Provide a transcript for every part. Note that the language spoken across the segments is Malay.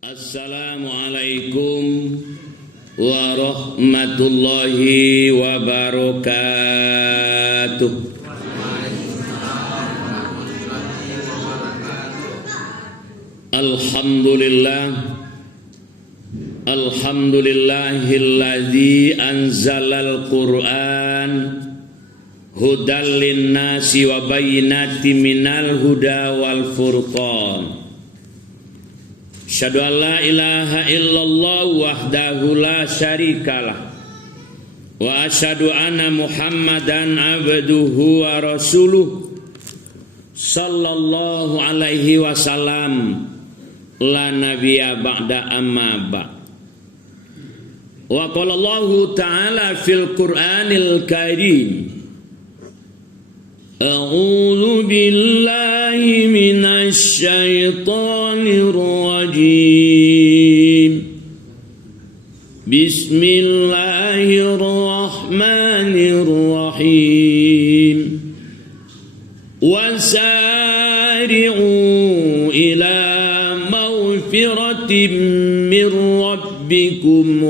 Assalamualaikum warahmatullahi wabarakatuh. Alhamdulillahilladzi anzalal Qur'an hudal linnasi wa bayyinatin minal huda wal furqan. Asyhadu an la ilaha illallah wahdahu la syarikalah wa asyhadu anna Muhammadan abduhu wa rasuluh sallallahu alaihi wasallam la nabiyya ba'da amma ba'. Wa qala Allah ta'ala fil Qur'anil Karim, A'udzu billahi minasy syaithanir rajim. Bismillahirrahmanirrahim. Wasari'u ila maghfiratin min rabbikum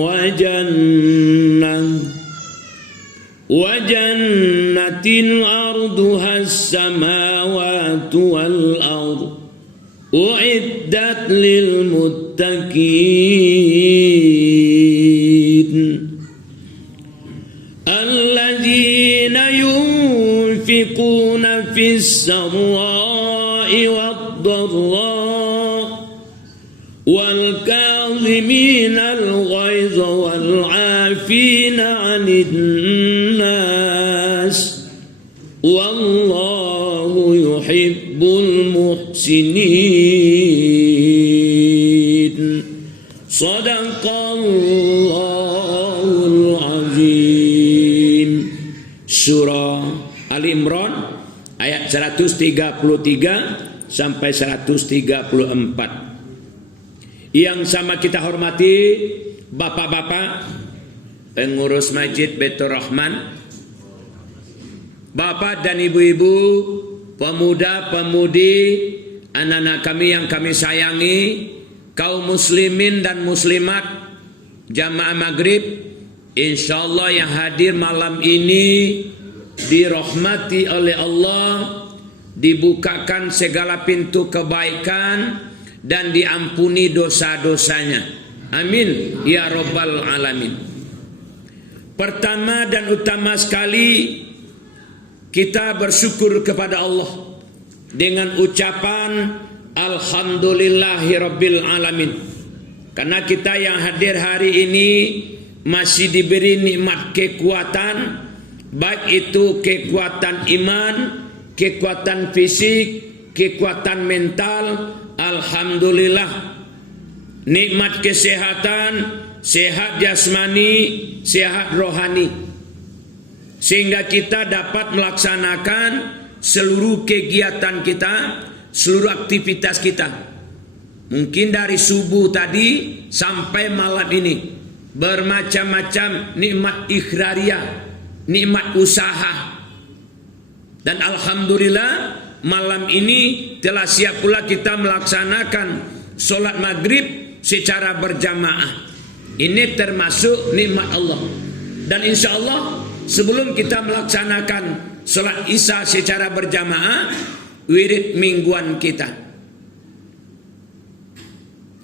wa jannatin arduha as-samawati wal ard u'iddat lil muttaqin alladzina yunfiquna fis sarra'i wad dharra'i wal kadhimina al ghaidha wal 'afina 'anil nas wallahu yuhibbul muhsinin. Shadaqallahul azim. Surah Ali Imran ayat 133 sampai 134. Yang sama kita hormati bapak-bapak pengurus Masjid Baitur Rahman, bapak dan ibu-ibu, pemuda-pemudi, anak-anak kami yang kami sayangi, kaum muslimin dan muslimat, jamaah maghrib, insyaallah yang hadir malam ini dirahmati oleh Allah, dibukakan segala pintu kebaikan dan diampuni dosa-dosanya. Amin ya rabbal alamin. Pertama dan utama sekali, kita bersyukur kepada Allah dengan ucapan alhamdulillahirabbil alamin. Karena kita yang hadir hari ini masih diberi nikmat kekuatan, baik itu kekuatan iman, kekuatan fisik, kekuatan mental, alhamdulillah. Nikmat kesehatan, sehat jasmani, sehat rohani, sehingga kita dapat melaksanakan seluruh kegiatan kita, seluruh aktivitas kita. Mungkin dari subuh tadi sampai malam ini bermacam-macam nikmat ikhrariyah, nikmat usaha. Dan alhamdulillah malam ini telah siap pula kita melaksanakan sholat maghrib secara berjamaah. Ini termasuk nikmat Allah. Dan insya Allah sebelum kita melaksanakan sholat isya secara berjamaah, wirid mingguan kita.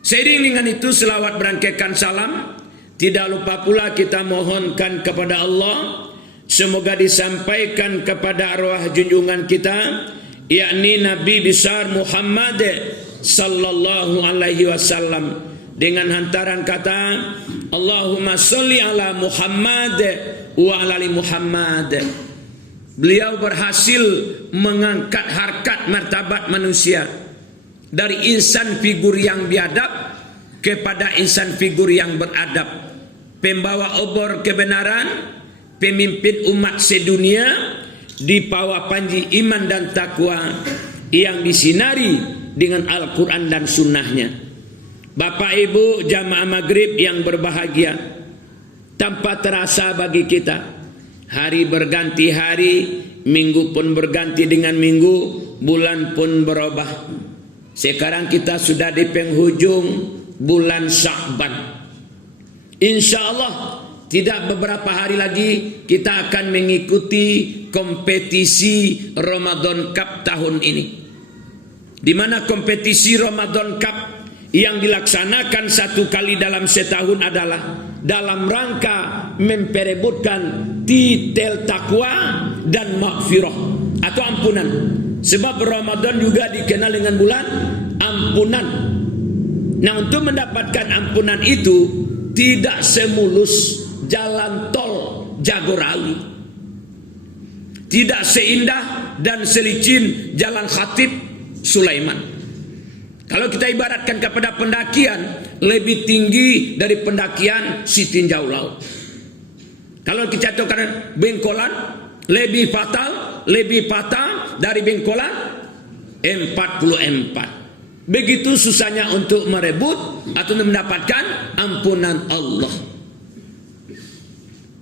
Seiring dengan itu selawat berangkaikan salam, tidak lupa pula kita mohonkan kepada Allah, semoga disampaikan kepada arwah junjungan kita, yakni Nabi besar Muhammad sallallahu alaihi wasallam, dengan hantaran kata Allahumma sholli ala Muhammad wa ala ali Muhammad. Beliau berhasil mengangkat harkat martabat manusia dari insan figur yang biadab kepada insan figur yang beradab, pembawa obor kebenaran, pemimpin umat sedunia di bawah panji iman dan takwa yang disinari dengan Al-Quran dan sunnahnya. Bapak ibu jamaah maghrib yang berbahagia, tanpa terasa bagi kita, hari berganti hari, minggu pun berganti dengan minggu, bulan pun berubah. Sekarang kita sudah di penghujung bulan Sya'ban. Insya Allah tidak beberapa hari lagi kita akan mengikuti kompetisi Ramadan Cup tahun ini, di mana kompetisi Ramadan Cup yang dilaksanakan satu kali dalam setahun adalah dalam rangka memperebutkan titel takwa dan maghfirah atau ampunan. Sebab Ramadan juga dikenal dengan bulan ampunan. Nah, untuk mendapatkan ampunan itu tidak semulus jalan tol Jagorawi, tidak seindah dan selicin jalan Khatib Sulaiman. Kalau kita ibaratkan kepada pendakian, lebih tinggi dari pendakian Sitinjau Laut. Kalau kita cocokkan Bengkolan, lebih fatal dari Bengkolan 44. Begitu susahnya untuk merebut atau mendapatkan ampunan Allah.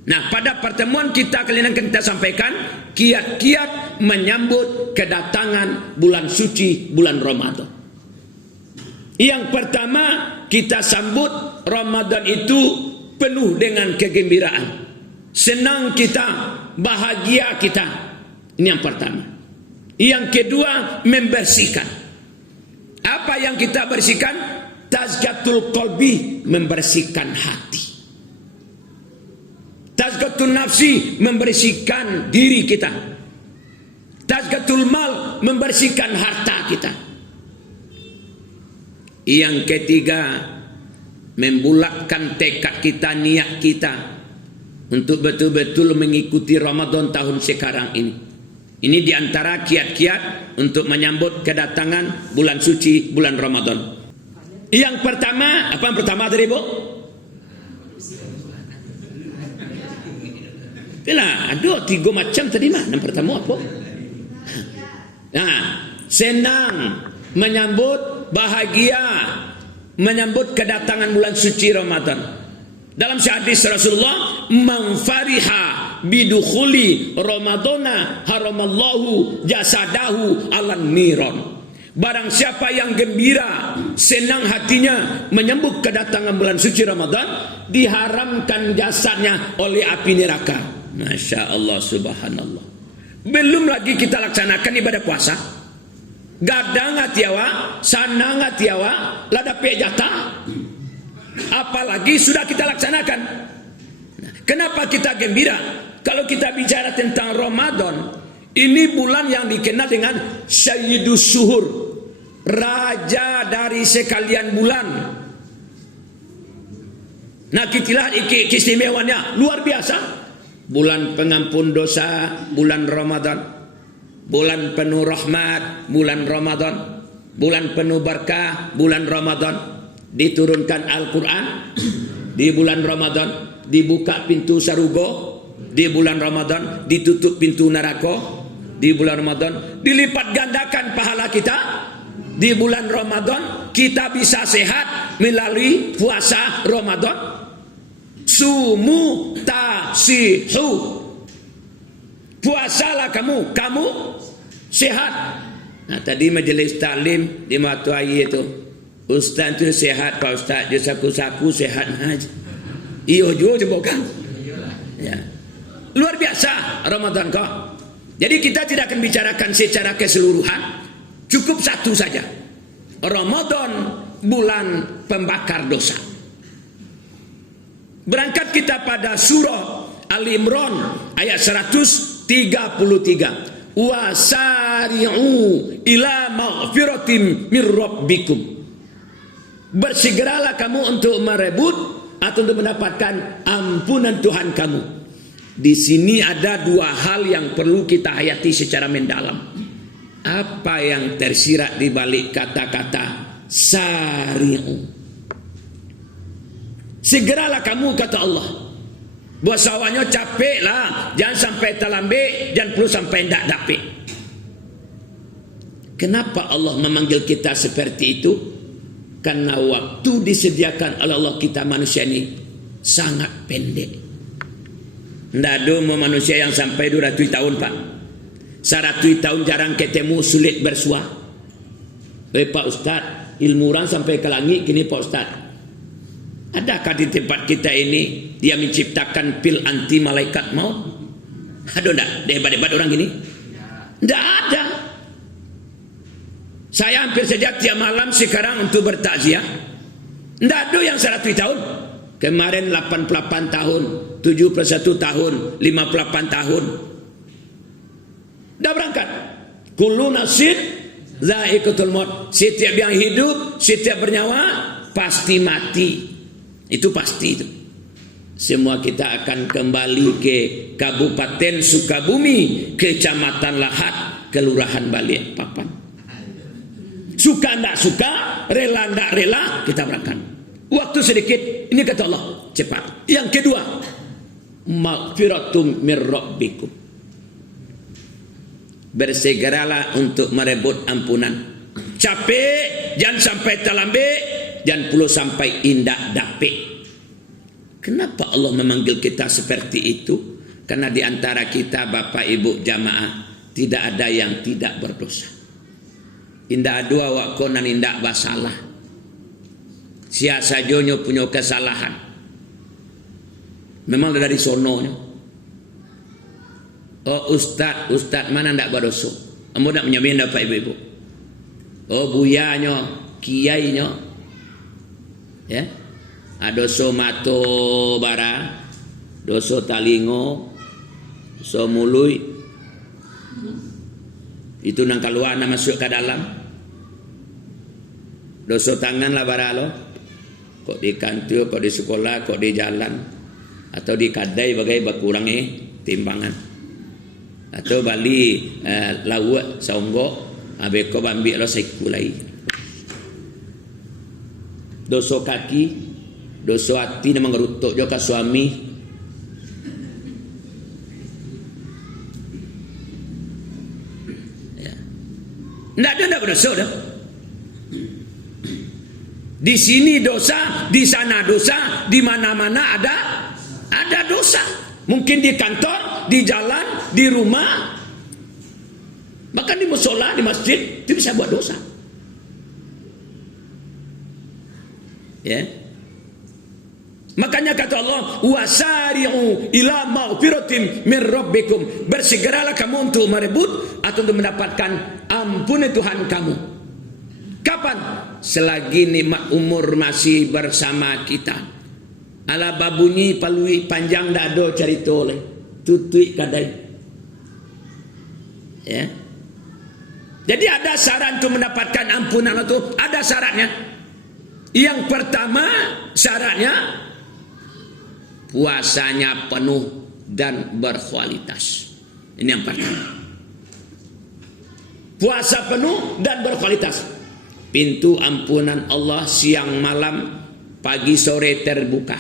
Nah, pada pertemuan kita kali ini akan kita sampaikan kiat-kiat menyambut kedatangan bulan suci, bulan Ramadan. Yang pertama, kita sambut Ramadan itu penuh dengan kegembiraan. Senang kita, bahagia kita. Ini yang pertama. Yang kedua, membersihkan. Apa yang kita bersihkan? Tazkiyatul qalbi, membersihkan hati. Tazkiyatul nafsi, membersihkan diri kita. Tazkiyatul mal, membersihkan harta kita. Yang ketiga, membulatkan tekad kita, niat kita untuk betul-betul mengikuti Ramadan tahun sekarang ini. Ini diantara kiat-kiat untuk menyambut kedatangan bulan suci, bulan Ramadan. Yang pertama, apa yang pertama tadi, Bu? Yalah, ada 3 macam tadi mah. Yang pertama apa? Nah, senang, menyambut, bahagia, menyambut kedatangan bulan suci Ramadan. Dalam hadis Rasulullah, man fariha bidukhuli Ramadana haramallahu jasadahu alan niron. Barang siapa yang gembira, senang hatinya menyambut kedatangan bulan suci Ramadan, diharamkan jasadnya oleh api neraka. Masya Allah, subhanallah. Belum lagi kita laksanakan ibadah puasa, gadang atiawa, sanang atiawa, ladape jatah, apalagi sudah kita laksanakan. Kenapa kita gembira? Kalau kita bicara tentang Ramadan, ini bulan yang dikenal dengan Sayyidus Suhur, raja dari sekalian bulan. Nah, kitilah keistimewanya luar biasa. Bulan pengampun dosa, bulan Ramadan. Bulan penuh rahmat, bulan Ramadan. Bulan penuh berkah, bulan Ramadan. Diturunkan Al-Quran di bulan Ramadan. Dibuka pintu sarugo di bulan Ramadan. Ditutup pintu neraka di bulan Ramadan. Dilipat gandakan pahala kita di bulan Ramadan. Kita bisa sehat melalui puasa Ramadan. Sumu tasihu, puasalah kamu sehat. Nah, tadi majelis taklim di Matuai itu, Ustaz itu sehat Pak Ustaz, dia saku-saku sehat aja. Iyo juga bukan? Ya. Luar biasa Ramadan kok. Jadi kita tidak akan bicarakan secara keseluruhan, cukup satu saja. Ramadan, bulan pembakar dosa. Berangkat kita pada surah Al-Imran ayat 133. Wasari'u ila maghfiratin min rabbikum. Bersegeralah kamu untuk merebut atau untuk mendapatkan ampunan Tuhan kamu. Di sini ada 2 hal yang perlu kita hayati secara mendalam. Apa yang tersirat di balik kata-kata sari'u? Segeralah kamu, kata Allah. Buat sawahnya capek lah, jangan sampai terlambat, jangan perlu sampai tidak dapat. Kenapa Allah memanggil kita seperti itu? Karena waktu disediakan oleh Allah kita manusia ini sangat pendek. Tidak ada manusia yang sampai 200 tahun, Pak. 100 tahun jarang ketemu, sulit bersuah. Pak Ustaz, ilmu orang sampai ke langit gini Pak Ustaz. Adakah di tempat kita ini dia menciptakan pil anti malaikat maut? Ada enggak? Dia hebat-hebat orang gini? Enggak ada. Saya hampir saja tiap malam sekarang untuk bertakziah. Enggak ada yang 100 tahun. Kemarin 88 tahun, 71 tahun, 58 tahun. Dah berangkat. Kullu nafsin dha'iqatul maut. Setiap yang hidup, setiap bernyawa pasti mati. Itu pasti itu. Semua kita akan kembali ke Kabupaten Sukabumi, Kecamatan Lahat, Kelurahan Balikpapan. Suka tidak suka, rela tidak rela, kita berangkat. Waktu sedikit, ini kata Allah, cepat. Yang kedua, maghfiratum mir rabbikum. Bersegeralah untuk merebut ampunan. Capek, jangan sampai terlambat, jangan pula sampai indak dapik. Kenapa Allah memanggil kita seperti itu? Karena di antara kita Bapak Ibu jamaah tidak ada yang tidak berdosa. Indak dua wakonan indak basalah. Siasa jonyo punya kesalahan. Memang dari sononya. Oh Ustaz mana ndak berdosa? Kamu ndak menyamin Bapak Ibu. Oh buyanyo, kiainya. Ya. Doso mato bara, doso talingo, doso mului. Itu nang keluar na masuk ke dalam. Doso tangan lah bara lo. Kok di kantor, kok di sekolah, kok di jalan, atau di kadai bagai bakurangi timbangan. Atau bali lawak saunggo, abe ko bambi lo sekulai. Doso kaki, dosa hati nama ngerutuk juga suami. Ya. Nggak berdosa dah. Di sini dosa, di sana dosa, di mana-mana ada dosa. Mungkin di kantor, di jalan, di rumah, bahkan di musola, di masjid, itu bisa buat dosa. Ya. Makanya kata Allah, wasari'u ila maghfiratin min rabbikum. Bersegeralah kamu untuk merebut atau untuk mendapatkan ampun Tuhan kamu. Kapan? Selagi nikmat umur masih bersama kita. Ala babunyi palui panjang dado cerita oleh tutui kadai. Ya. Jadi ada syarat untuk mendapatkan ampunan itu, ada syaratnya. Yang pertama syaratnya puasanya penuh dan berkualitas. Ini yang pertama. Puasa penuh dan berkualitas. Pintu ampunan Allah siang malam, pagi sore terbuka.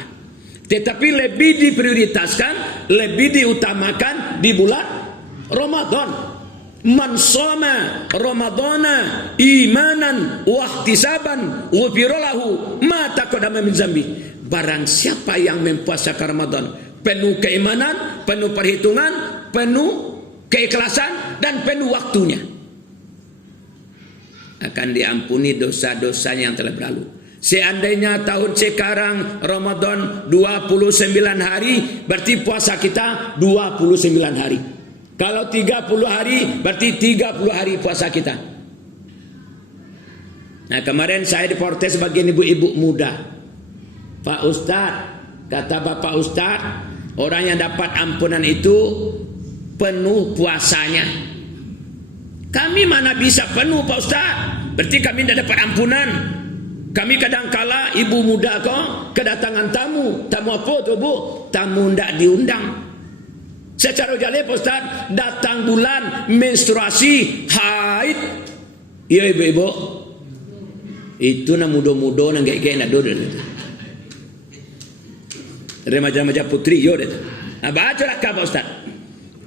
Tetapi lebih diprioritaskan, lebih diutamakan di bulan Ramadan. Man shoma Ramadana imanan wa ihtisaban ghufira lahu ma taqaddama min dzambi. Barang siapa yang mempuasakan Ramadan penuh keimanan, penuh perhitungan, penuh keikhlasan dan penuh waktunya, akan diampuni dosa-dosanya yang telah berlalu. Seandainya tahun sekarang Ramadan 29 hari, berarti puasa kita 29 hari. Kalau 30 hari, berarti 30 hari puasa kita. Nah, kemarin saya diprotes sebagian ibu-ibu muda. Pak Ustadz, kata Bapak Ustadz, orang yang dapat ampunan itu penuh puasanya. Kami mana bisa penuh Pak Ustadz? Berarti kami tidak dapat ampunan. Kami kadangkala ibu muda kok kedatangan tamu. Tamu apa tu Bu? Tamu tidak diundang. Secara jalih Pak Ustadz, datang bulan menstruasi haid. Iya ibu-ibu. Itu na mudo-mudo nang kayak nak dodol. Remaja-remaja putri yo deh. Baca Pak Ustaz.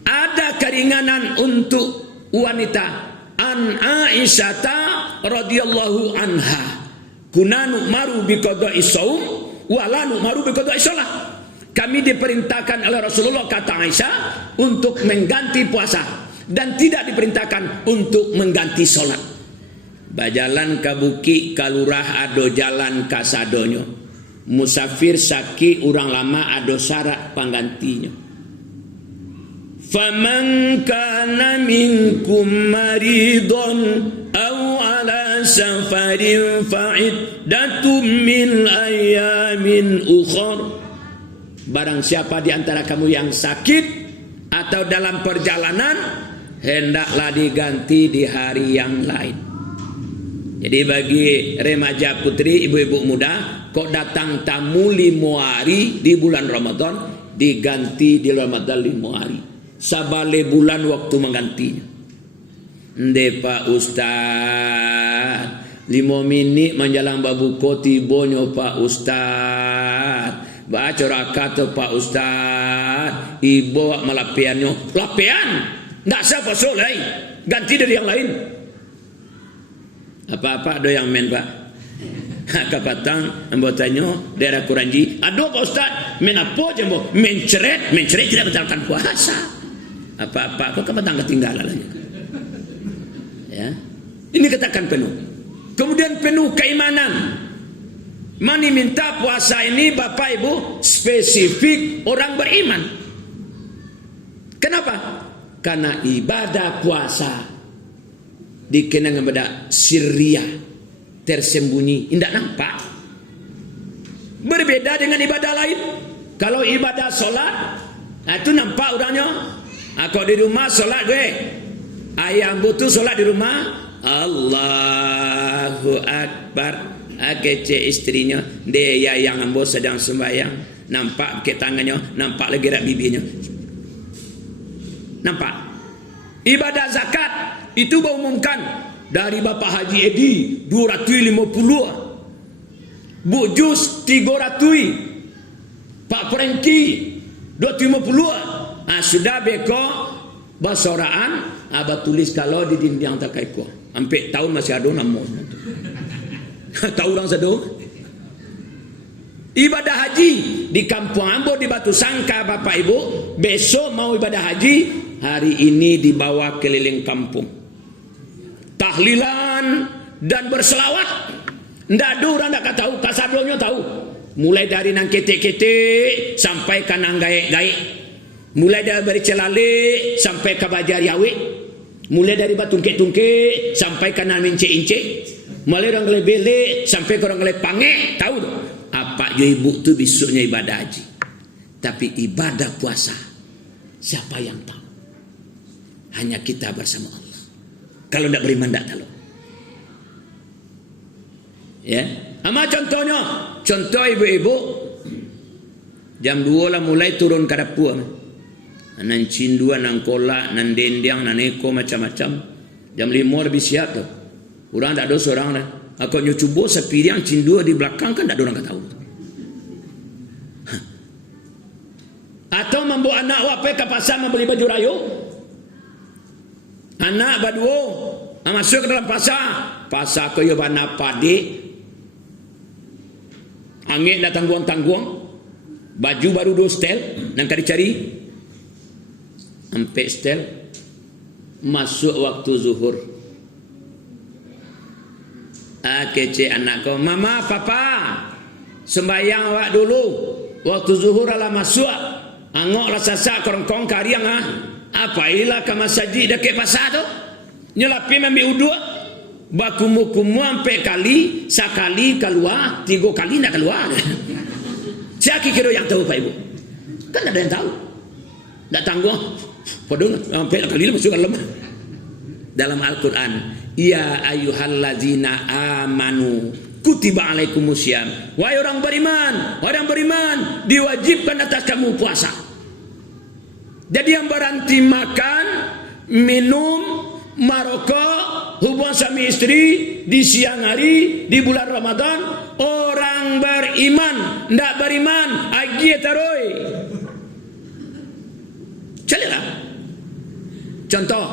Ada keringanan untuk wanita. An Aisyata radhiyallahu anha. Kunanu maru bi qada'i shaum wa la numaru bi qada'i shalah. Kami diperintahkan oleh Rasulullah kata Aisyah untuk mengganti puasa dan tidak diperintahkan untuk mengganti sholat. Bajalan ke bukit kalurah ado jalan kasadonyo. Musafir sakit orang lama ado syarat penggantinya. Faman kana minkum maridun aw ala safarin fa'iddatum min ayamin ukhra. Barang siapa di antara kamu yang sakit atau dalam perjalanan, hendaklah diganti di hari yang lain. Jadi bagi remaja putri, ibu-ibu muda, kok datang tamu 5 hari di bulan Ramadan, diganti di Ramadan 5 hari. Sabale bulan waktu menggantinya. Nde Pak Ustaz, 5 minit menjelang babuko tibonyo Pak Ustaz. Baca rakat Pak Ustaz, ibu malapiannya, lapian, ndak siapa soleh, ganti dari yang lain. Apa-apa ada yang main Pak? Kapatang, anggotanya daerah Kuranji, aduh Pak Ustaz, main apa je Mbok? Menceret tidak batalkan puasa. Apa-apa, kok kapatang ketinggalan lagi. Ya, ini katakan penuh. Kemudian penuh keimanan. Mani minta puasa ini Bapak Ibu spesifik orang beriman. Kenapa? Karena ibadah puasa dikenang kepada sirriyah, tersembunyi, tidak nampak. Berbeda dengan ibadah lain. Kalau ibadah solat, itu nampak orangnya. Aku di rumah solat gue, ayam butuh solat di rumah, Allahu Akbar. Kece istrinya, dia yang ambo sedang sembahyang, nampak ke tangannya, nampak lagi gerak bibirnya, nampak. Ibadah zakat itu diumumkan dari Bapak Haji Edi 250, Bu Jus 300, Pak Franky 250. Sudah beko basoraan, abah tulis kalau di dinding tak ko. Sampai tahun masih ada namun. Tahu orang satu? Ibadah haji di Kampung Ambo di Batu Sangka Bapak Ibu, besok mau ibadah haji, hari ini dibawa keliling kampung. Tahlilan dan berselawat. Ndak ada orang ndak tahu, kasadonyo tahu. Mulai dari nang ketek-ketek sampai ke nang gaek-gaek. Mulai dari celale sampai ke bajar yawe. Mulai dari batungke-tungke sampai ke nang ince-ince. Mulai orang lele sampai ke orang lele pange, tahu apa je ibu tu besoknya ibadah haji. Tapi ibadah puasa siapa yang tahu? Hanya kita bersama Allah. Kalau tidak beriman tidak tahu. Ya, ama contohnya, contoh ibu-ibu jam 2 lah mulai turun ke dapur. Nan cindua, nan kolak, nan dendang, nan eko macam-macam. Jam 5 lebih siap tu. Orang tak ada seorang dah. Aku nyoba sepiring cindua di belakang kan tak ada orang tahu. Atau membawa anak wapai ke pasar membeli baju rayu. Anak baduo masuk ke dalam pasar. Pasar ke yobana padi. Angin dah tangguang-tangguang. Baju baru 2 setel. Nak cari-cari. Sampai setel. Masuk waktu zuhur. Kece anak kau, mama, papa, sembahyang awak dulu. Waktu zuhur ala masuk, angok lah sasak korongkong kariang apailah ke masjid dah ke pasar tu. Nyelapi ambil uduk, bakumu-kumu sampai kali, sekali keluar, 3 kali nak keluar. Siapa kira yang tahu Pak Ibu? Kan ada yang tahu. Tak tangguh, podong sampai kali masuk dalam. Dalam Al-Quran, ya ayyuhallazina amanu kutiba alaikumusiyam. Wahai orang beriman, diwajibkan atas kamu puasa. Jadi yang berhenti makan, minum, merokok, hubungan suami istri di siang hari di bulan Ramadan, orang beriman, ndak beriman, agi taroi. Calilah. Contoh,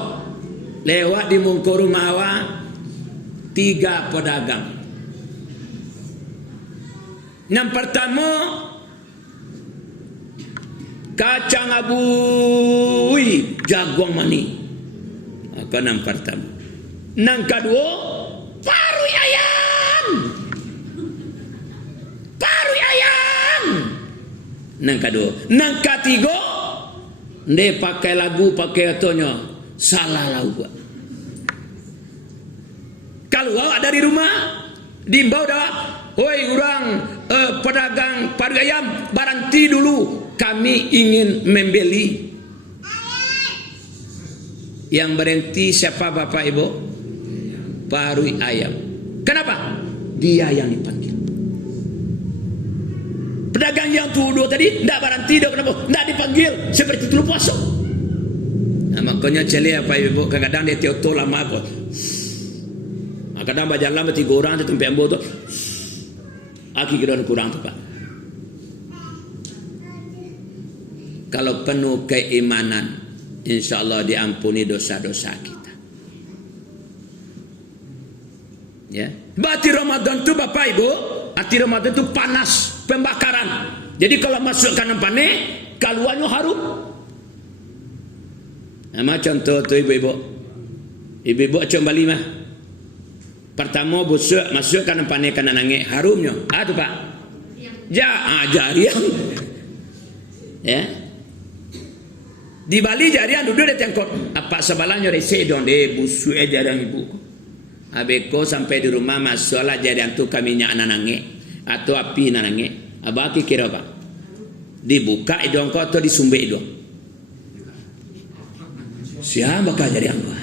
lewat di muka rumah awak 3 pedagang. Yang pertama, kacang abui jagung mani. Apa yang pertama? Yang kedua, Nang kedua, nang ketiga, dia pakai lagu pakai atonyo salah lah buat. Kalau awak dari rumah diimbau dah, oi orang pedagang paru ayam, berhenti dulu, kami ingin membeli. Yang berhenti siapa bapak ibu? Paru ayam. Kenapa? Dia yang dipanggil. Pedagang yang tuduh tadi tidak berhenti, kenapa? Tidak dipanggil, seperti itu puasa. Nah, makanya celi apa ibu kadang-kadang dia tioto lama aku. Kadang berjalan bertiga orang di tempat ambo tu. Aki kira kurang tu pak. Kalau penuh keimanan, insya Allah diampuni dosa-dosa kita. Ya. Berarti Ramadan tu bapak ibu, arti Ramadan tu panas, pembakaran. Jadi kalau masukkan panen, keluarnya harum. Nama contoh tu ibu-ibu. Ibu-ibu coba lima. Pertama busuk masukkan panen kena nangis harumnya. Tu pak. Jarian. Ya. Di Bali jarian duduk di tengkot. Apa sebalahnya rese dong de busuk jarian ibu. Abeko sampai di rumah masuklah jarian tu kami nyak nanange atau api nanange. Abaki kira pak. Dibuka idong ko atau disumbe idong. Siapa bakal jarian tu?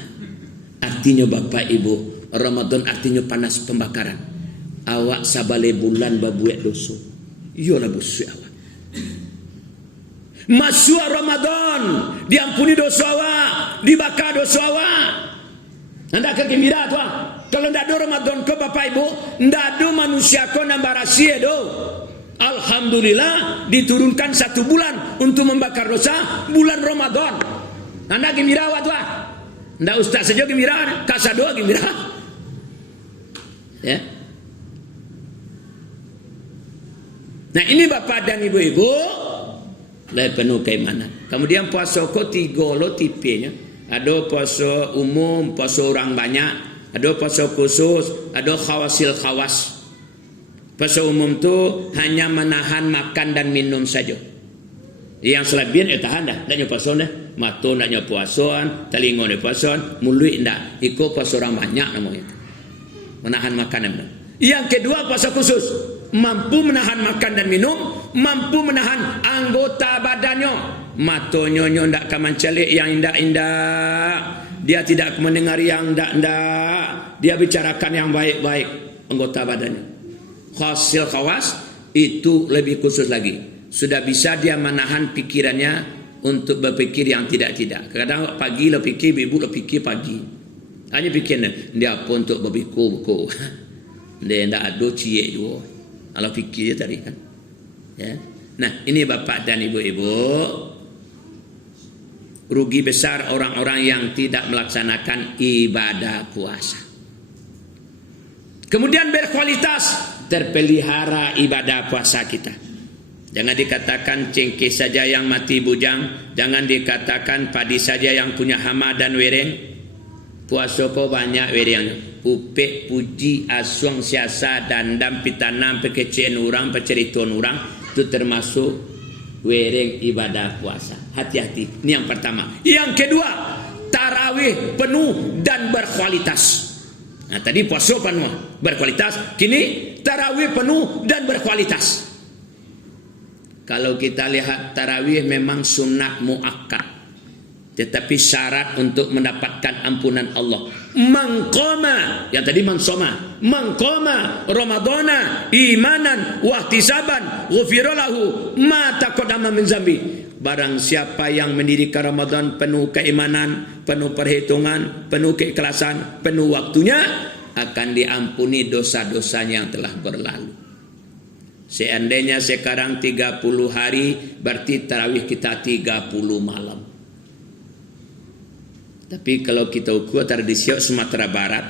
Artinya bapak ibu, Ramadan artinya panas pembakaran. Awak sabale bulan babuek dosa. Iyalah busuk awak. Masuk Ramadan, diampuni dosa awak, dibakar dosa awak. Anda akan gembira tu. Kalau tidak ada Ramadan ke bapak ibu, tidak ada manusia ko nambah rahasia do. Alhamdulillah diturunkan 1 bulan untuk membakar dosa bulan Ramadan. Anda gembira awak tu. Tidak ustaz saja gembira, kasado gembira. Ya. Nah ini bapak dan ibu-ibu lebih penuh keimanan. Kemudian puasa ko 3 lo tipenya. Ada puasa umum, puasa orang banyak, ada puasa khusus, ada khawasil khawas. Puasa umum tu hanya menahan makan dan minum saja. Yang selain tahan dah, tak puasa dah. Mata tak puasaan, telinga tak puasaan, mulut tak. Ikut puasa orang banyak namanya. Menahan makan dan minum. Yang kedua puasa khusus, mampu menahan makan dan minum, mampu menahan anggota badannya. Matanya tidak akan mencalik yang indah-indah, dia tidak mendengar yang indah-indah, dia bicarakan yang baik-baik anggota badannya. Khawasil khawas itu lebih khusus lagi, sudah bisa dia menahan pikirannya untuk berpikir yang tidak-tidak. Kadang pagi lo fikir, ibu lo fikir pagi, hanya fikirnya dia apa untuk berbiku-biku. Dia tidak ada cie juga kalau fikir tadi kan. Ya. Nah ini bapak dan ibu-ibu, rugi besar orang-orang yang tidak melaksanakan ibadah puasa. Kemudian berkualitas, terpelihara ibadah puasa kita. Jangan dikatakan cengkeh saja yang mati bujang, jangan dikatakan padi saja yang punya hama dan wereng. Puasa kau banyak werengnya. Upek, puji, asuang, siasa, dandam, pitanam, pekecen orang, peceriton orang, itu termasuk wereng ibadah puasa. Hati-hati. Ini yang pertama. Yang kedua, tarawih penuh dan berkualitas. Nah, tadi puasa penuh berkualitas, kini tarawih penuh dan berkualitas. Kalau kita lihat tarawih memang sunat muakkad, tetapi syarat untuk mendapatkan ampunan Allah. Mangqama, yang tadi mansoma, mangqama Ramadana imanan wahtisaban ghufira lahu ma taqaddama min zambi. Barang siapa yang mendirikan Ramadan penuh keimanan, penuh perhitungan, penuh keikhlasan, penuh waktunya, akan diampuni dosa-dosanya yang telah berlalu. Seandainya sekarang 30 hari, berarti tarawih kita 30 malam. Tapi kalau kita ukur tradisi Sumatera Barat,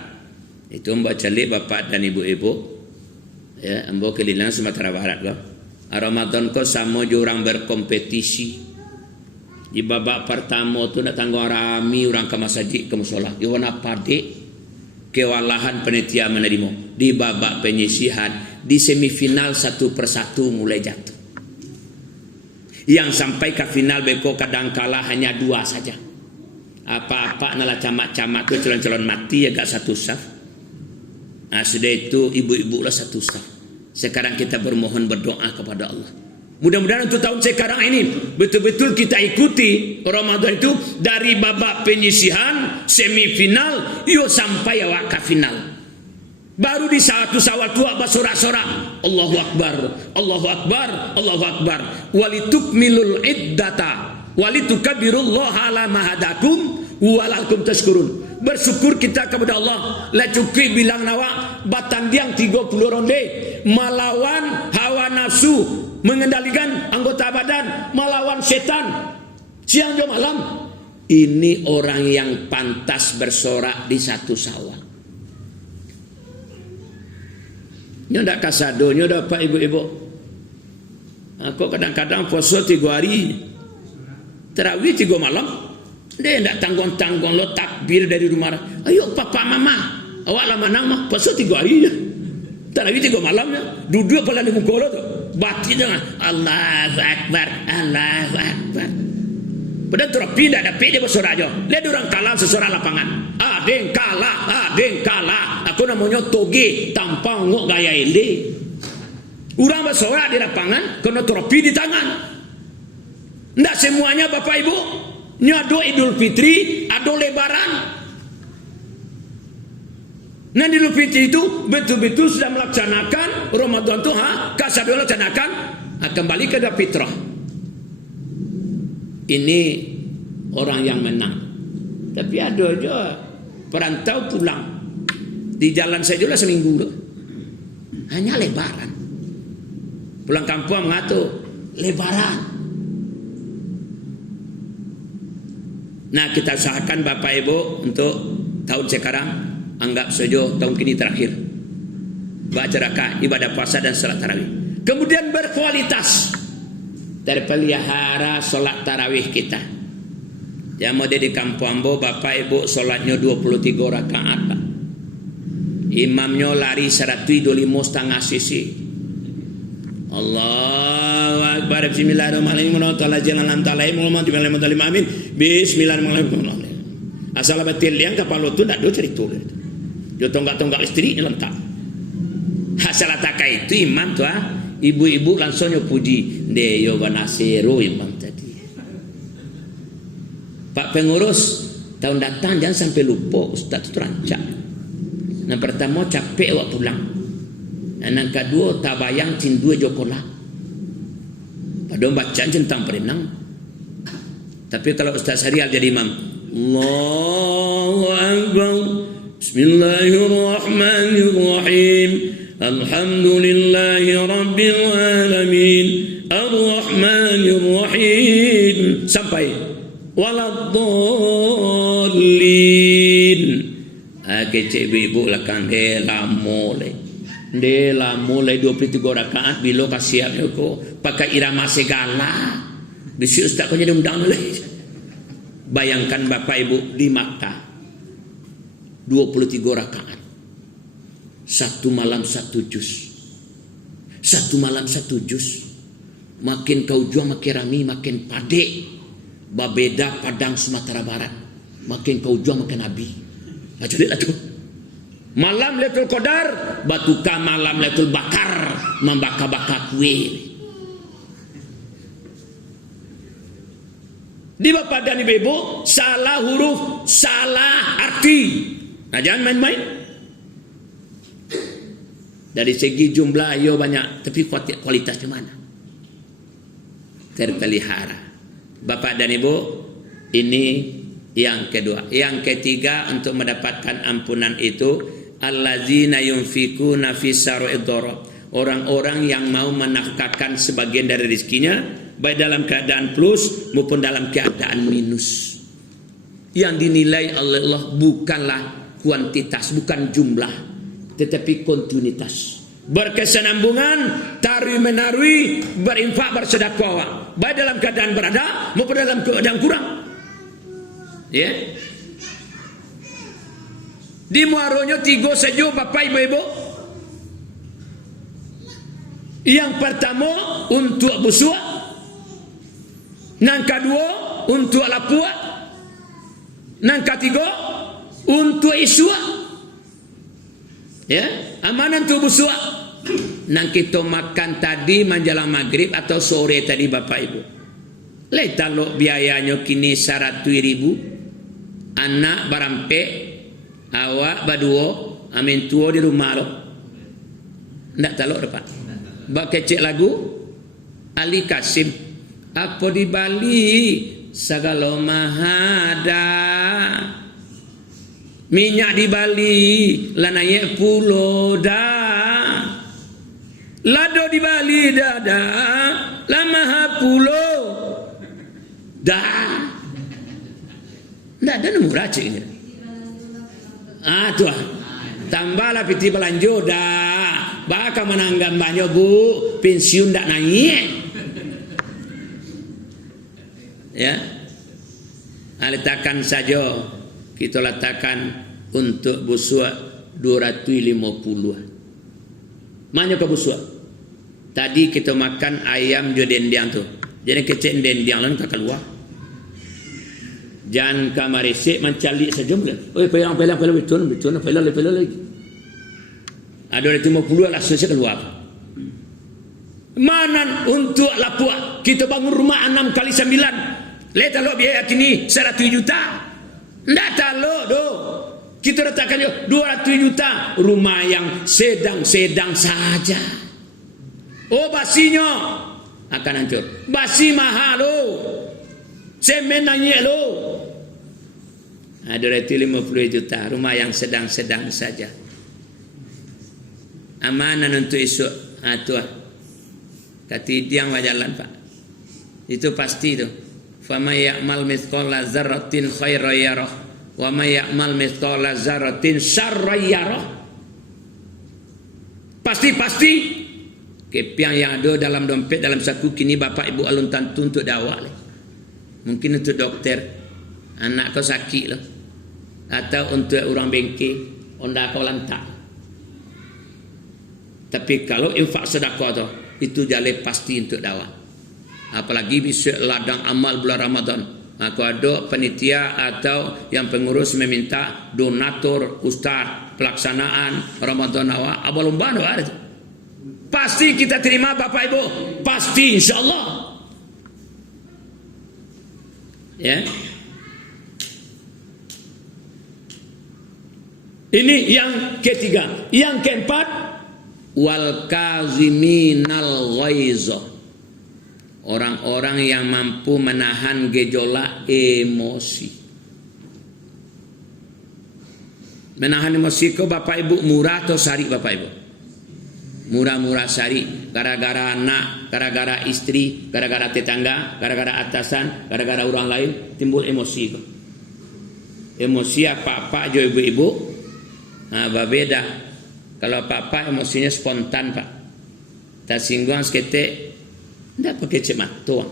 itu mbak calik bapak dan ibu-ibu, ya, mbak keliling Sumatera Barat kau. Ramadan kau sama je orang berkompetisi. Di babak pertama tu nak tanggung rami orang ke masjid ke musola. Iwana padik kewalahan panitia menerima. Di babak penyisihan, di semifinal 1-1 mulai jatuh. Yang sampai ke final beko kadangkala hanya 2 saja. Apa-apa nalah camat-camat tu calon-calon mati agak satu saf. Nah, sudah itu ibu-ibu lah satu saf. Sekarang kita bermohon berdoa kepada Allah. Mudah-mudahan untuk tahun sekarang ini betul-betul kita ikuti Ramadan itu dari babak penyisihan, semifinal, yo sampai awak ke final. Baru di satu sawal tua bersorak-sorak Allahu Akbar, Allahu Akbar, Allahu Akbar. Walitukmilul iddata walitukabbirullaha ala ma hadakum walakum tashkurun. Bersyukur kita kepada Allah. La cukup bilang nawa batandiang 30 ronde melawan hawa nafsu, mengendalikan anggota badan, melawan setan siang dan malam. Ini orang yang pantas bersorak di satu sawah. Nyo ndak kasado, nyo dapat ibu-ibu. Aku kadang-kadang puasa 3 hari, tarawih 3 malam. Dia ndak tanggung-tanggung lo takbir dari rumah. Ayo papa mama, awak lama nang mah puasa 3 hari ya. Tarawih 3 malam ya. Duduk pala di muka lo tu. Bati dengan Allahu Akbar, Allahu Akbar. Padahal trofi ndak dapat dia bersorak aja. Lihat orang kalah sesorak lapangan. Adeng kalah, adeng kalah. Aku namanya toge tanpa ngok gaya ele. Orang bersorak di lapangan kena trofi di tangan. Ndak semuanya Bapak Ibu. Ini ada Idul Fitri, ada Lebaran. Nah, Idul Fitri itu betul-betul sudah melaksanakan Ramadan itu, kasado melaksanakan, kembali ke fitrah. Ini orang yang menang. Tapi ada aja perantau pulang. Di jalan saja lah seminggu tu. Hanya Lebaran. Pulang kampung mengatur Lebaran. Nah, kita usahakan Bapak Ibu untuk tahun sekarang anggap saja tahun kini terakhir. Baca rakaat ibadah puasa dan salat tarawih. Kemudian berkualitas. Terpelihara solat tarawih kita. Yang mau di kampung Ambo Bapak Ibu solatnya 23 rakaat. Imamnya lari 125 setengah sisi. Allahu Akbar. Bismillahirrahmanirrahim. Amin. Bismillahirrahmanirrahim. Asal betul yang kapal itu tidak ada cerita. Dia tonggak-tonggak istri ini lengkap. Asal takai itu imam tu ibu-ibu langsung puji. Deyo banasero imam tadi. Pak pengurus tahun datang jangan sampai lupa ustaz itu terancam. Yang pertama capek awak pulang. Dan yang kedua tabayang cindua jokola. Padahal bacaan tentang perenang. Tapi kalau Ustaz Syarial jadi imam, Allahu Akbar, Bismillahirrahmanirrahim, Alhamdulillahi Rabbil Alamin, Ar-Rahmanirrahim, sampai Waladdallin. Kecik ibu lakan Dela mulai 23 rakaat bila kasihan aku pakai irama segala. Bisi ustaz kau jadi undang lagi. Bayangkan Bapak Ibu di Makkah 23 rakaat. 1 malam 1 juz. 1 malam 1 juz. Makin kau jual makin rami makin padek. Babeda Padang Sumatera Barat. Makin kau jual makin nabi. Baca dia tu. Malam Lailatul Qadar, batuka malam Lailatul Bakar, membakar-bakar kue. Di Bapak dan Ibu, salah huruf, salah arti. Nah, jangan main-main. Dari segi jumlah, yo banyak, tapi kualitasnya mana? Terpelihara. Bapak dan Ibu, ini yang kedua. Yang ketiga, untuk mendapatkan ampunan itu, allazina yunfikuna fi sara'id dharra, orang-orang yang mau menafkahkan sebagian dari rezekinya baik dalam keadaan plus maupun dalam keadaan minus. Yang dinilai oleh Allah bukanlah kuantitas, bukan jumlah, tetapi kontinuitas, berkesinambungan, taruh menarui, berinfak, bersedekah, baik dalam keadaan berada maupun dalam keadaan kurang. Ya. Di muaronya 3 saja Bapak Ibu. Yang pertama untuk bersuah. Nang kedua untuk lapua. Nang ketiga untuk isua. Ya, amanan tu busua. Nang kita makan tadi menjelang maghrib atau sore tadi Bapak Ibu. Leta lo biayanya kini 100.000. Anak barampe, awak baduo, amin tuo di rumah lo. Ndak talok dapat. Bak kecek lagu Ali Kasim. Apa di Bali segala mahada. Minyak di Bali lanaya pulo dah. Lado di Bali dada lama pulo dah. Ndak ada murah cik. Tuh. Tambahlah piti belanjo dah. Baka menanggap banyak bu, pensiun ndak naik. Ya. Letakkan saja kita letakkan untuk busuk 250. Mana ke busuk? Tadi kita makan ayam jo dendiang tu. Jadi kecek dendiang lain ke keluar. Jangan kamaresek mencalik saja bukan. Oh, pelang betul lagi. Ada 50 langsung saya keluar. Mana untuk lapuk kita bangun rumah 6 kali 9. Leta lo biaya kini 100 juta. Ndak talo do. Kita letakkan 200 juta rumah yang sedang-sedang saja. Oh, basinya akan hancur. Basi mahal lo. Semen nanya lo. Ada 50 juta rumah yang sedang-sedang saja. Amanan untuk esok. Tuah. Kati tiang wajalan Pak. Itu pasti tu. Fama ya'mal mithqala dzarratin khairan yarah wa may ya'mal mithqala dzarratin syarran yarah. Pasti kepiang yang ada dalam dompet dalam saku kini Bapak Ibu alun tantu untuk dakwah. Mungkin untuk dokter anak kau sakit lah, atau untuk orang bengkel onda kau lantak. Tapi kalau infak sedekah tu itu jalan pasti untuk dakwah. Apalagi bisa ladang amal bulan Ramadan. Aku ada panitia atau yang pengurus meminta donatur ustaz pelaksanaan Ramadan awak abalumba ada. Pasti kita terima Bapak Ibu, pasti insyaallah. Ya. Ini yang ketiga. Yang keempat, wal kaziminal ghaiza. Orang-orang yang mampu menahan gejolak emosi. Menahan emosi kau Bapak Ibu murah atau sari Bapak Ibu? Murah-murah sari. Gara-gara anak, gara-gara istri, gara-gara tetangga, gara-gara atasan, gara-gara orang lain timbul emosi kau. Emosi apa-apa jo ibu-ibu. Berbeda. Kalau apa-apa emosinya spontan Pak. Tak singgung seketik. Tidak pakai cemat tuang.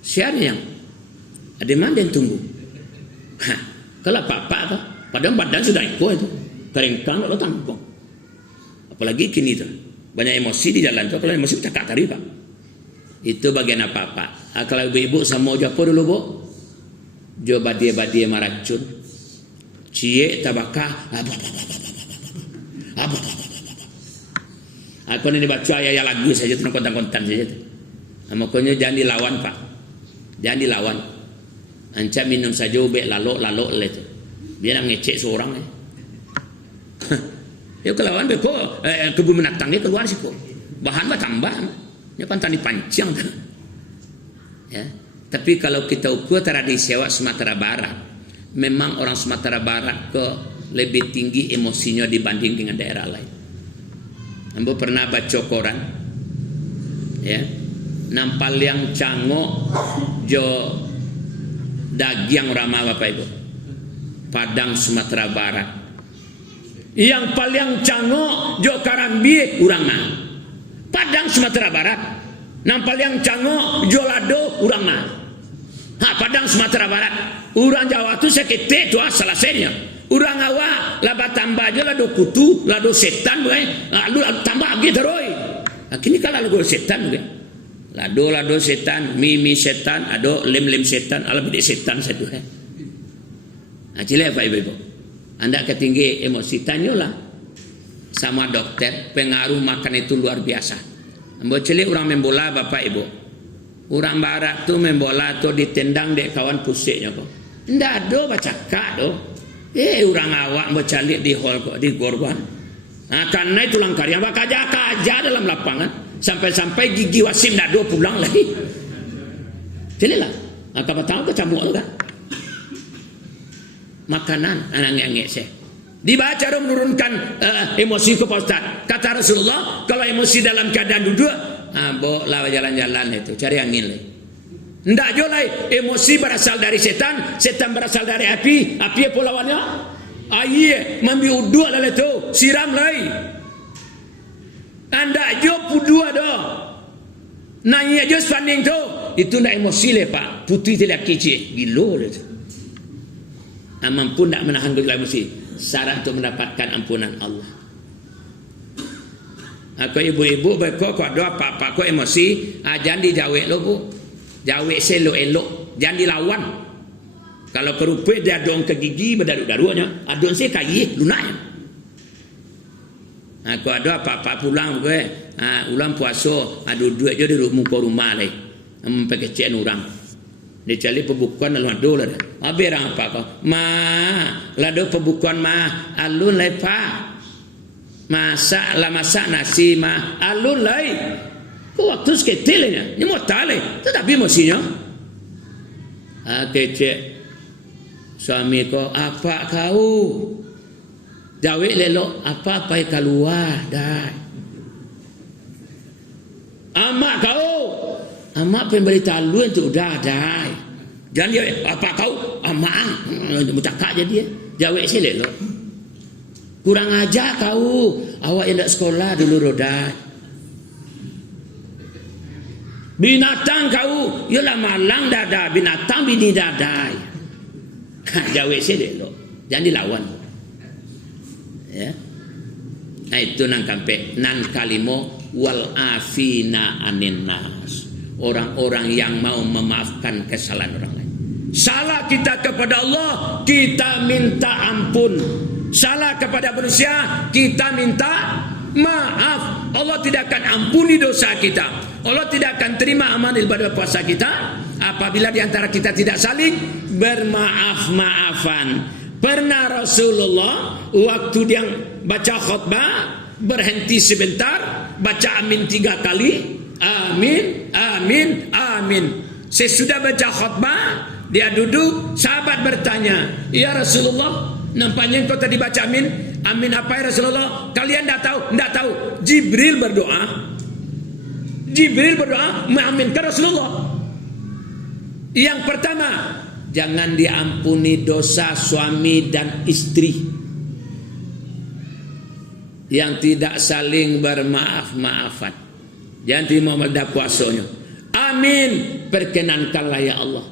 Siapa yang ada mana yang tunggu? Kalau apa-apa tu, padahal badan sudah ikut itu, terengkang lo tangkung. Apalagi kini tu banyak emosi di jalan tu. Kalau emosi cakap tadi Pak, itu bagian apa-apa. Kalau ibu-ibu sama japo dulu bu, jo badia maracun, cie tabaka, aku ini baca ayat lagu saja tu kontan-kontan saja tu. Makanya jangan dilawan Pak, jangan dilawan. Ancam minum saja ubek lalok le tu. Biar ngecek seorang ni. Ya kelawan beko kebun menatang dia keluar sih kok. Bahan tambah. Nya pantan dipancang. Ya. Tapi kalau kita ukur tradisi awak Sumatera Barat, memang orang Sumatera Barat ke lebih tinggi emosinya dibanding dengan daerah lain. Ambo pernah baca koran, ya, nampal yang cangok jo dagiang ramah Bapak Ibu, Padang Sumatera Barat. Yang paling cangok jo karambi urang mah, Padang Sumatera Barat. Nampal yang cangok jo lado urang mah, Padang Sumatera Barat. Urang Jawa tu sekete tu salah senya. Urang awak laba tambah aja lado kutu, lado setan bukan? Lalu tambah lagi terus. Kini kalau lado setan bukan? Lado setan, mimi setan, ado lem setan, ala bidik setan satu. Cile Pak Ibu. Anda ketinggi emosi, tanyalah sama dokter, pengaruh makan itu luar biasa. Ambo cile orang membola Bapak Ibu. Orang barat tu membola tu ditendang dek kawan pusiknya kok. Ndak ada baca kak do. Orang awak bercalik di hall kok, di gorban. Karena tulang karya kaja dalam lapangan sampai gigi Wasim ndak do pulang lagi. Cililah. Apa tahu kecamuk kan? Makanan anak-anak saya. Dibaca dong menurunkan emosi ke Pak Ustaz. Kata Rasulullah, kalau emosi dalam keadaan duduk, bawa jalan-jalan itu, cari angin lah. Ndak jolai emosi berasal dari setan, setan berasal dari api apa lawannya? Air, mambi udu adalah itu, siram lai. Anda jo pudua do. Nanya jo spanding tu. Itu ndak emosi le Pak. Putih tidak kicik, gilo le tu. Mampu ndak menahan gejolak emosi. Syarat untuk mendapatkan ampunan Allah. Aku ibu-ibu berkok ada apa-apa kok emosi, jangan dijawek lo bu. Jawek selo-elok, jangan dilawan. Kalau kerupuk dia adong ke gigi berdaruk-daruknya, adong saya kayi lunaknya. Aku ada apa-apa pulang gue, ulang puasa, ada duit je di muka rumah lagi. Pakai kecian orang. Dia cari pembukuan lalu ado lah. Habis orang apa kau? Lado pembukuan alun lai pak. Masak nasi alun lai. Kau waktu seketilnya, ni mau tali, tetapi mestinya. Kecek suami kau apa kau? Jawab lelok apa yang keluar dah. Amak kau. Amak pemberi talu itu dah dah. Jangan dia apa kau? Amak bercakap je dia. Jawab sih lelok. Kurang ajar kau. Awak yang tak sekolah dulu roda. Binatang kau, ialah malang dada, binatang bini dadai. Jawab sih lelok. Jangan dilawan. Ya. Nah itu nang kampe nan kalimo wal afina anin nas. Orang-orang yang mau memaafkan kesalahan orang lain. Salah kita kepada Allah, kita minta ampun. Salah kepada manusia, kita minta maaf. Allah tidak akan ampuni dosa kita. Allah tidak akan terima amal ibadah puasa kita apabila di antara kita tidak saling bermaaf-maafan. Pernah Rasulullah waktu dia baca khutbah berhenti sebentar, baca amin 3 kali. Amin, amin, amin. Sesudah baca khutbah, dia duduk, sahabat bertanya, "Ya Rasulullah, nampaknya kau tadi baca amin. Amin apa ya Rasulullah?" Kalian dah tahu? Tidak tahu. Jibril berdoa mengaminkan Rasulullah. Yang pertama, jangan diampuni dosa suami dan istri yang tidak saling bermaaf-maafan. Jangan terima meledak puasanya. Amin, perkenankanlah ya Allah.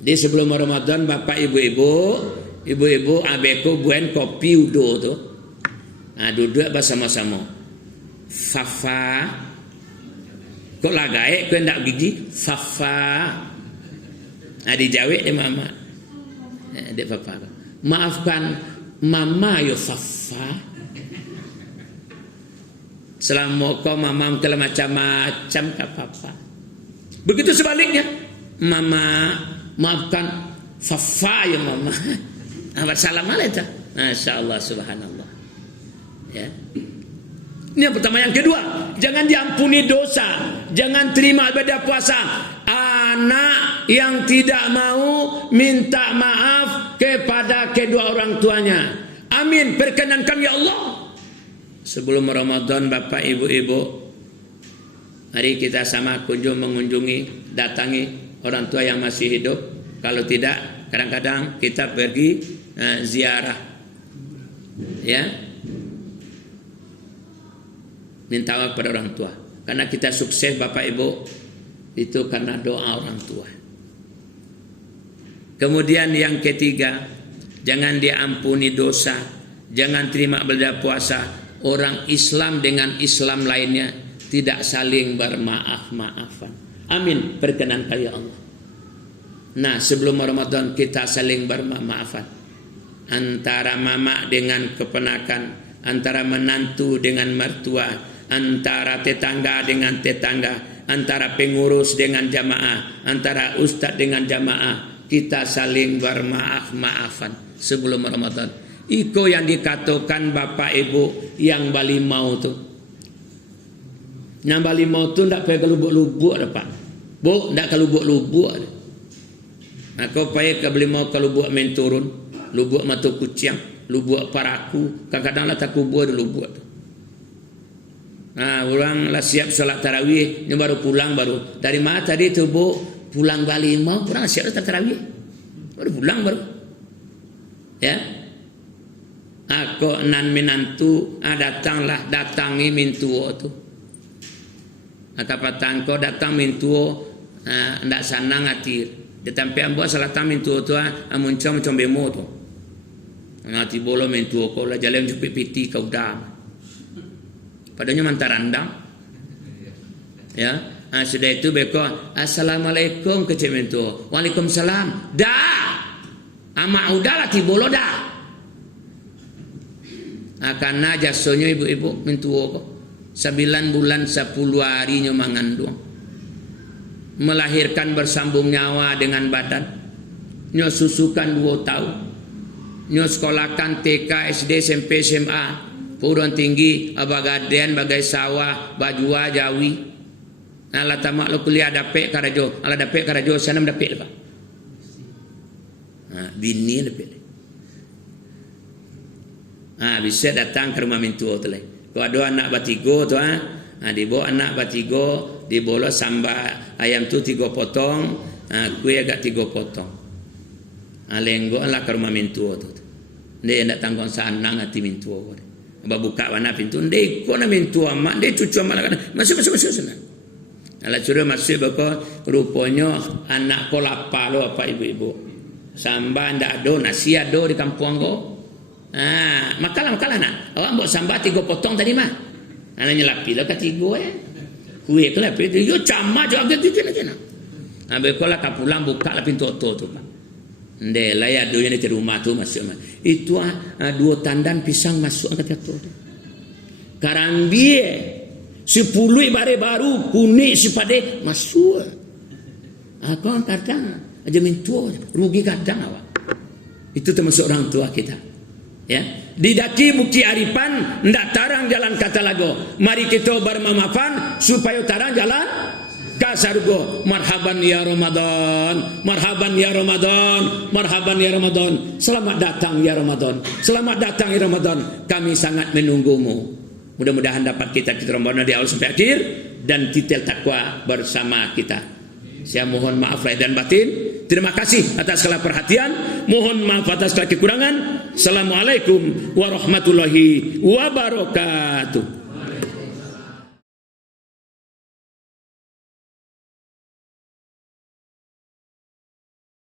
Di sebelum Ramadan, bapak ibu-ibu abeko buen kopi udo tu. Duduk bersama-sama. Fafa. Kok lagai kau ndak gigi? Fafa. Dijawab mama. Dek papa. Maafkan mama yo Fafa. Selama kau mama telah macam-macam ke papa. Begitu sebaliknya. Mama maafkan Fafa ya mama. Wassalamualaikum. Masya-Allah subhanallah. Ya. Ini yang pertama. Yang kedua, jangan diampuni dosa, jangan terima ibadah puasa anak yang tidak mau minta maaf kepada kedua orang tuanya. Amin, perkenankan ya Allah. Sebelum Ramadan, bapak ibu-ibu, mari kita sama mengunjungi, datangi orang tua yang masih hidup. Kalau tidak, kadang-kadang kita pergi ziarah, ya, minta maaf pada orang tua. Karena kita sukses bapak ibu itu karena doa orang tua. Kemudian yang ketiga, jangan diampuni dosa, jangan terima ibadah puasa orang Islam dengan Islam lainnya tidak saling bermaaf-maafan. Amin, perkenankan ya Allah. Nah, sebelum Ramadan kita saling bermaafan. Antara mama dengan keponakan, antara menantu dengan mertua, antara tetangga dengan tetangga, antara pengurus dengan jamaah, antara ustaz dengan jamaah, kita saling bermaaf-maafan sebelum Ramadan. Iko yang dikatakan bapak ibu yang bali mau tu. Yang bali mau tu ndak payah kelubuk-lubuk dapat. Bu, ndak kelubuk-lubuk. Aku payah ke beli mau kelubuk main turun, lubuk matu kucing, lubuk paraku, kadang-kadang lah tak kubur dulu buat. Nah, orang lah siap solat tarawih, ni baru pulang baru. Dari mana tadi tu bu? Pulang balik mau, kurang siap solat tarawih. Baru pulang baru. Ya. Aku nan menantu, datanglah datangi mintuo tu. Kapatan ko datang mintuo, ndak sanang atir. Ditampai ambo salah tam mintuo tu, muncul macam bemo tu. Ngati bolo mintuo ko lah jalan jupit piti kau dah. Padanya mantarandang. Ya. Sudah itu beko assalamualaikum ke cementu. Waalaikumsalam. Dah. Ama udah lah ti bolo dah. Karena jasanya ibu-ibu mintuo ko 9 bulan 10 hari nyo mangandung. Melahirkan bersambung nyawa dengan badan. Nyo susukan 2 tahun. Nyo sekolahkan TK, SD, SMP, SMA. Perguruan tinggi, abagaden, bagai sawah, bajua, jawi. Ala tamak lo kuliah dapet karajo. Ala dapet karajo, sanam dapet lepas. Bini dapet. Bisa datang ke rumah mintuo tu lah. Kalau ada anak batigo tu, dibawa anak batigo, dibawa sambal ayam tu 3 potong, kue agak 3 potong. Lenggo lah ke rumah mintuo tu. Dia nak tanggung sanang hati mintuo. Buka mana pintu, dia ikut nak mintuo mak, dia cucu mak lah. Masuk sana. Kalau suruh masuk bako, rupanya anak ko lapar lo apa ibu-ibu. Sambal ndak ada, nasi ada di kampung ko. Makalah nak. Awak buat sambal 3 potong tadi mah. Anak nyelapi lah kat 3 Kue ke lah pintu. Yo cama jaga tu kena. Bako lah kapulang buka lah pintu tu pak. Ndek lah ya doyan di rumah tu masuk. Itu 2 tandan pisang masuk ke tu. Karambie 10 bare baru kuning sepade masuk. Kau kadang aja mintu rugi kadang awak. Itu termasuk orang tua kita. Ya, di daki Bukit Aripan ndak tarang jalan kata lagu. Mari kita bermaafan supaya tarang jalan kasargo. Marhaban ya Ramadan, marhaban ya Ramadan, marhaban ya Ramadan. Selamat datang ya Ramadan, selamat datang ya Ramadan. Kami sangat menunggumu. Mudah-mudahan dapat kita Ramadan di awal sampai akhir dan titel takwa bersama kita. Saya mohon maaf lahir dan batin. Terima kasih atas segala perhatian. Mohon maaf atas segala kekurangan. Assalamualaikum warahmatullahi wabarakatuh.